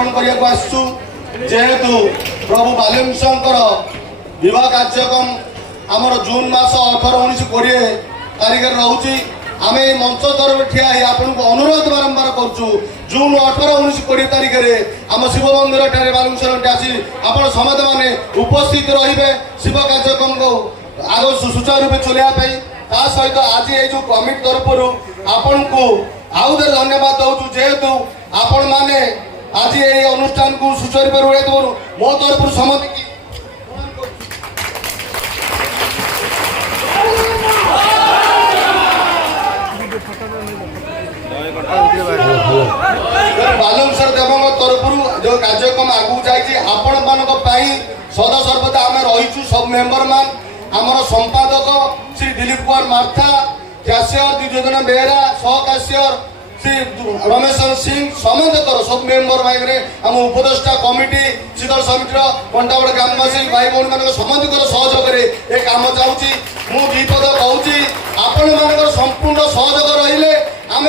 ज्ञापन करने जेहेतु प्रभु बालेश्वर विवाह कार्यक्रम आमर जून मास 18-19-20 तारीख रोचे आम मंच तरफ ठिया आपन को अनुरोध बारंबार करूँ जून 18-19-20 तारीख में आम शिव मंदिर ठारे बालेश्वर आसी आप समस्त मैंने उपस्थित रे शिव कार्यक्रम को आग सुचारू रूप चलने सहित आज ये जो कमिटी तरफ आपन को आउ थे धन्यवाद दौचु जेहेतु आपण मैंने आज ये अनुष्ठान को सुचारू रूप मो तरफ समस्त की बालेश्वर देव तरफ जो कार्यक्रम आगू जापण सदा सर्वदा आम रहीचु सब मेम्बर मान आमर संपादक श्री दिलीप कुमार मार्था कैशियर दुर्योधन बेहरा सह कैशियर श्री रमेश सिंह समस्त सब मेम्बर भाई आम उपदेष्टा कमिटी शीतल समितिर कंटाबड़ ग्रामवासी भाई भौणी मान समस्त सहयोग ये कम चाहूँगी मुझे कहूँ आपण मान संपूर्ण सहयोग रही आम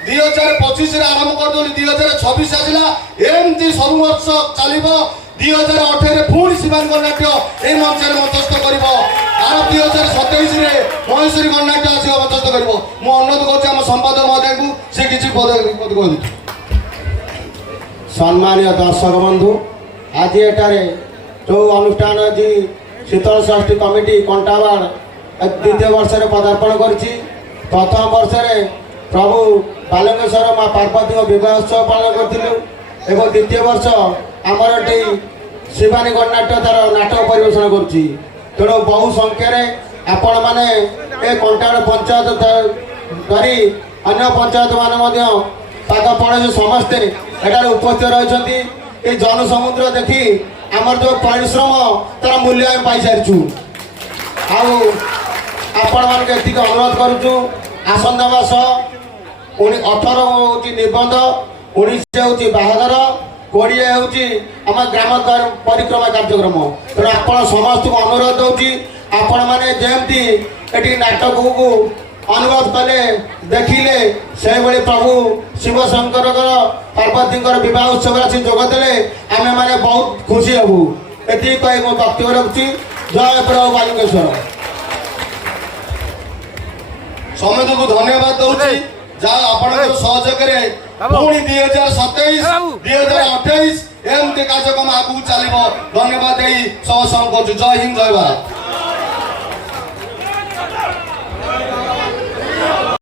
2025 आरंभ करदे 2026 आसला एमती सब वर्ष चलो 2018 पुणी शिवानी गणनाट्य ये मंच मध्यस्थ कर 2027 महेश्वरी गणनाट्य आस मध्यस्थ कर अनुरोध कर संपादक महोदय को से किसी कहते सम्मानीय दर्शक बंधु आज एटारे जो अनुष्ठान जी शीतल षष्ठी कमिटी कंटाबाड़ द्वितीय वर्ष पदार्पण करी प्रथम वर्ष प्रभु बालेश्वर माँ पार्वती विवाह उत्सव पालन करूँ द्वितीय वर्ष आमर शिवानी गणनाट्य तार नाटक परिवेशन करुँची तेणु बहु संख्यार आपण मैंने ए कंटाड़ पंचायत धरी अन्य पंचायत मान पाक पड़े समस्ते एटार उपस्थित रही जनसमुद्र देखी आमर जो परिश्रम तार मूल्य आम पाई सारी आपण मान अनुरोध करुचु आसंता मास 18 हूँ निबंध 19 हूँ बाहागर 20 हूँ आम ग्राम परिक्रमा कार्यक्रम तेणु आप समस्त को अनुरोध दूसरी आपण मैंने जमती ये नाटक को अनुरोध कले देखिले से प्रभु शिवशंकर पार्वती विवाह उत्सव आसी जोगदे आम मैंने बहुत खुशी हबू ये कही मो वक्तव्य रखुची। जय प्रभु बालेश्वर समस्त को धन्यवाद दूसरी जहाँ आपण सहयोग पुणी 2027-2028 एमती कार्यक्रम आगू चलो धन्यवाद सब कर जय हिंद जय भारत।